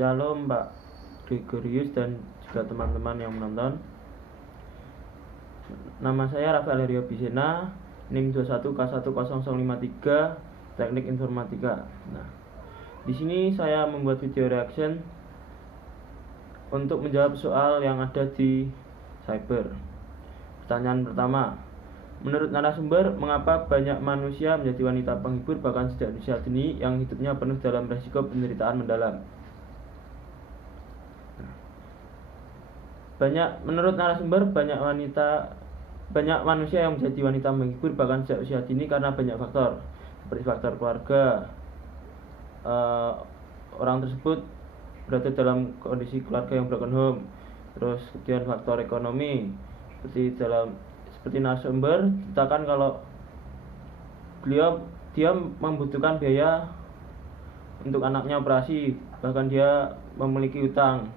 Shalom Pak Gregorius dan juga teman-teman yang menonton. Nama saya Rafael Rio Bisena, NIM 21K10053, Teknik Informatika. Nah, di sini saya membuat video reaction untuk menjawab soal yang ada di cyber. Pertanyaan pertama, menurut narasumber, mengapa banyak manusia menjadi wanita penghibur bahkan sejak usia dini yang hidupnya penuh dalam resiko penderitaan mendalam? Menurut narasumber, banyak manusia yang menjadi wanita menghibur bahkan sejak usia dini karena banyak faktor, seperti faktor keluarga, orang tersebut berada dalam kondisi keluarga yang broken home, terus kemudian faktor ekonomi, seperti narasumber ceritakan kalau dia membutuhkan biaya untuk anaknya operasi, bahkan dia memiliki utang.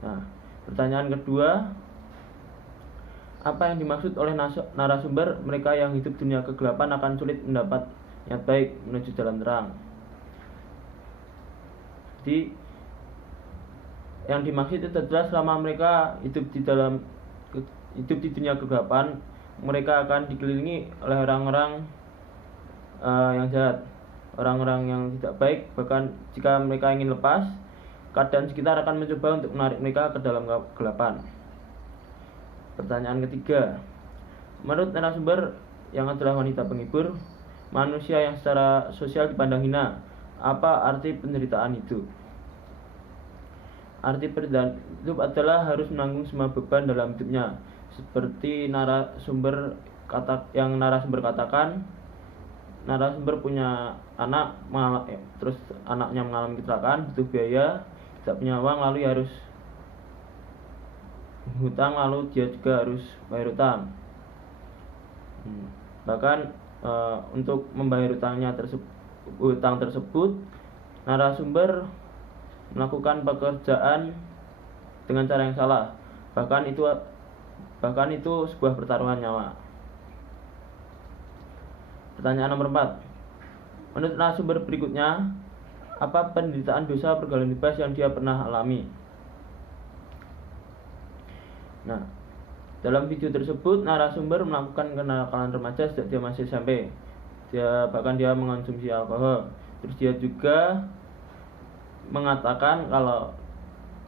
Nah, pertanyaan kedua, apa yang dimaksud oleh narasumber mereka yang hidup dunia kegelapan akan sulit mendapat niat baik menuju jalan terang? Jadi yang dimaksud itu adalah selama mereka hidup di dunia kegelapan, mereka akan dikelilingi oleh orang-orang yang jahat, orang-orang yang tidak baik. Bahkan jika mereka ingin lepas, keadaan sekitar akan mencoba untuk menarik mereka ke dalam kegelapan. Pertanyaan ketiga, menurut narasumber yang adalah wanita penghibur, manusia yang secara sosial dipandang hina, apa arti penderitaan hidup? Arti penderitaan hidup adalah harus menanggung semua beban dalam hidupnya, seperti narasumber katakan, narasumber punya anak, terus anaknya mengalami kecelakaan, butuh biaya, tidak punya uang, lalu harus hutang, lalu dia juga harus bayar hutang. Bahkan untuk membayar hutang tersebut, narasumber melakukan pekerjaan dengan cara yang salah, bahkan itu sebuah pertaruhan nyawa. Pertanyaan nomor 4, menurut narasumber berikutnya, apa penderitaan dosa pergaulan bebas yang dia pernah alami? Nah, dalam video tersebut narasumber melakukan kenakalan remaja sejak dia masih SMP. Bahkan dia mengonsumsi alkohol. Terus dia juga mengatakan kalau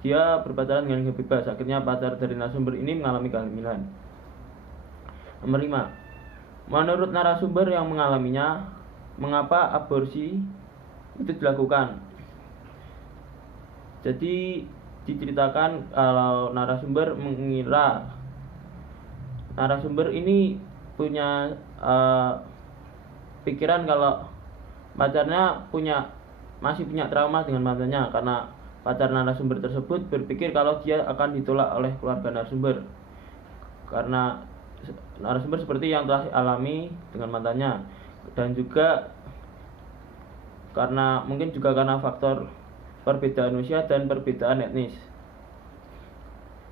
dia berpacaran dengan yang bebas. Akhirnya pacar dari narasumber ini mengalami kehamilan. Nomor 5, menurut narasumber yang mengalaminya, mengapa aborsi itu dilakukan? Jadi diceritakan kalau narasumber mengira narasumber ini punya pikiran kalau pacarnya masih punya trauma dengan mantannya, karena pacar narasumber tersebut berpikir kalau dia akan ditolak oleh keluarga narasumber karena narasumber seperti yang telah alami dengan mantannya, dan juga mungkin juga karena faktor perbedaan usia dan perbedaan etnis.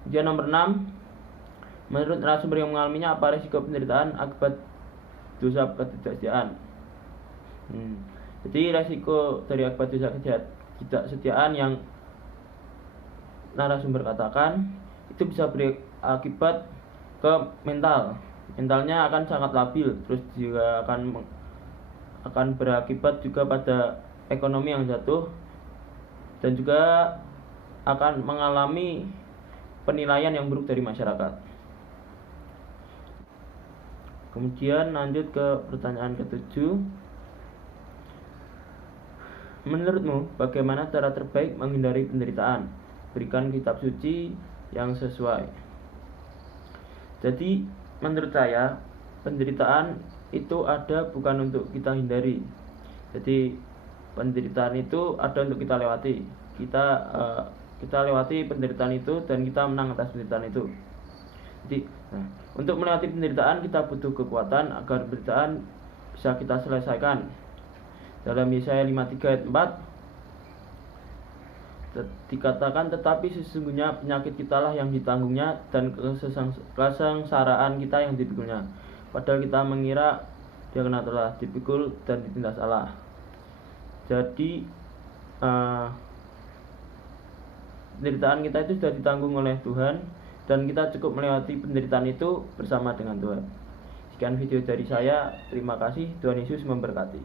Kemudian nomor 6, menurut narasumber yang mengalaminya, apa risiko penderitaan akibat dosa ketidaksetiaan? Jadi risiko dari akibat dosa ketidaksetiaan yang narasumber katakan itu bisa berakibat ke mentalnya akan sangat labil, terus juga akan berakibat juga pada ekonomi yang jatuh, dan juga akan mengalami penilaian yang buruk dari masyarakat. Kemudian lanjut ke pertanyaan ke-7, menurutmu bagaimana cara terbaik menghindari penderitaan? Berikan kitab suci yang sesuai. Jadi menurut saya, penderitaan itu ada bukan untuk kita hindari. Jadi penderitaan itu ada untuk kita lewati. Kita lewati penderitaan itu dan kita menang atas penderitaan itu. Jadi, untuk melewati penderitaan kita butuh kekuatan agar penderitaan bisa kita selesaikan. Dalam Yesaya 53 ayat 4 dikatakan, tetapi sesungguhnya penyakit kitalah yang ditanggungnya dan kesengsaraan kita yang dipikulnya. Padahal kita mengira dia kena telah dipikul dan ditindas Allah. Jadi penderitaan kita itu sudah ditanggung oleh Tuhan, dan kita cukup melewati penderitaan itu bersama dengan Tuhan. Sekian video dari saya, terima kasih, Tuhan Yesus memberkati.